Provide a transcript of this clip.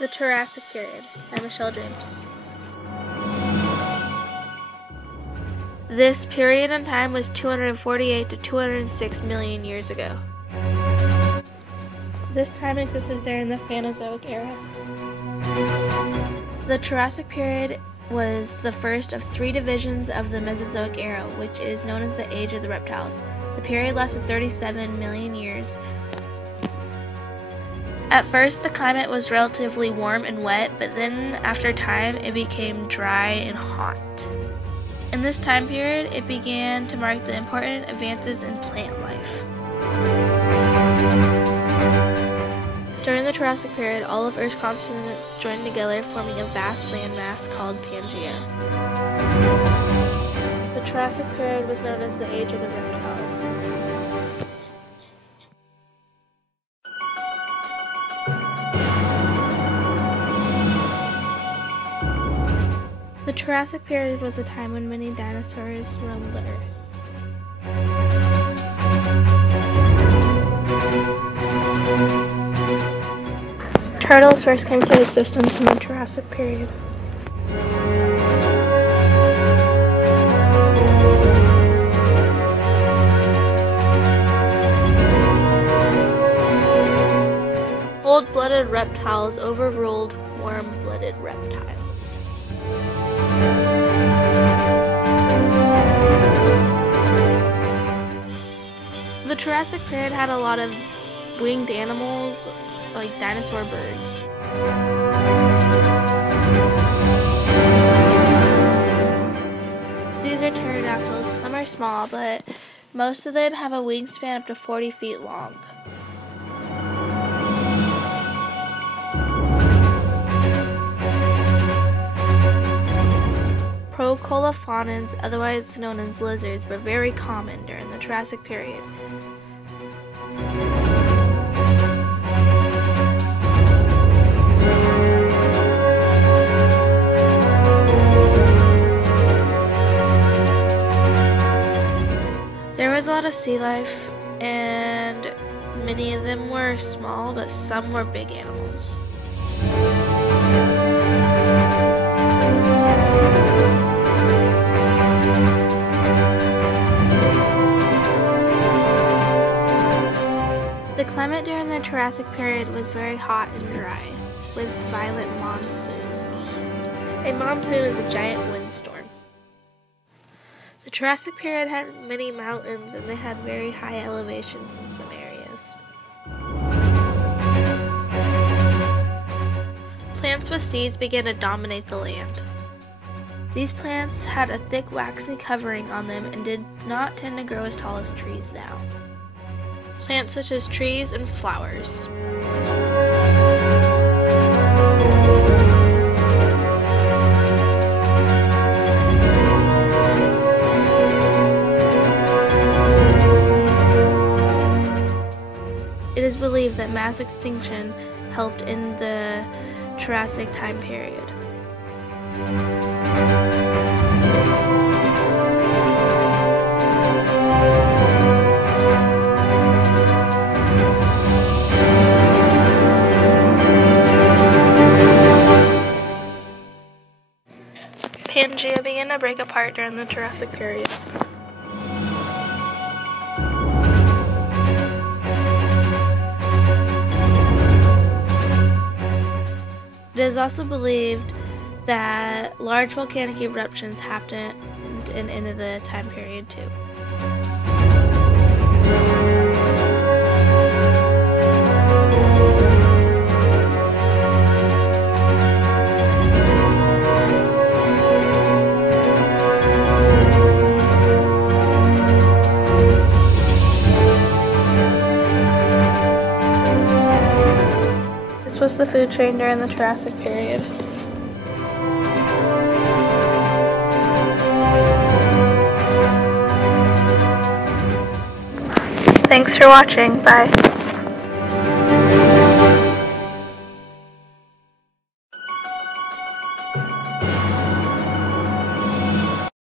The Triassic period by Michelle James. This period in time was 248 to 206 million years ago. This time existed during the Phanerozoic era. The Triassic period was the first of three divisions of the Mesozoic era, which is known as the Age of the Reptiles. The period lasted 37 million years. At first, the climate was relatively warm and wet, but then after time, it became dry and hot. In this time period, it began to mark the important advances in plant life. During the Triassic period, all of Earth's continents joined together, forming a vast landmass called Pangaea. The Triassic period was known as the Age of the Reptiles. The Triassic period was a time when many dinosaurs roamed the Earth. Turtles first came to existence in the Triassic period. Cold-blooded reptiles overruled warm-blooded reptiles. The Triassic period had a lot of winged animals, like dinosaur birds. These are pterodactyls. Some are small, but most of them have a wingspan up to 40 feet long. Procolophonans, otherwise known as lizards, were very common during the Triassic period. There was a lot of sea life, and many of them were small, but some were big animals. The climate during the Triassic period was very hot and dry, with violent monsoons. A monsoon is a giant windstorm. The Triassic period had many mountains, and they had very high elevations in some areas. Plants with seeds began to dominate the land. These plants had a thick waxy covering on them and did not tend to grow as tall as trees now. Plants such as trees and flowers. It is believed that mass extinction helped in the Triassic time period. Pangaea began to break apart during the Triassic period. It is also believed that large volcanic eruptions happened in the end of the time period too. This was the food chain during the Triassic period. Thanks for watching. Bye.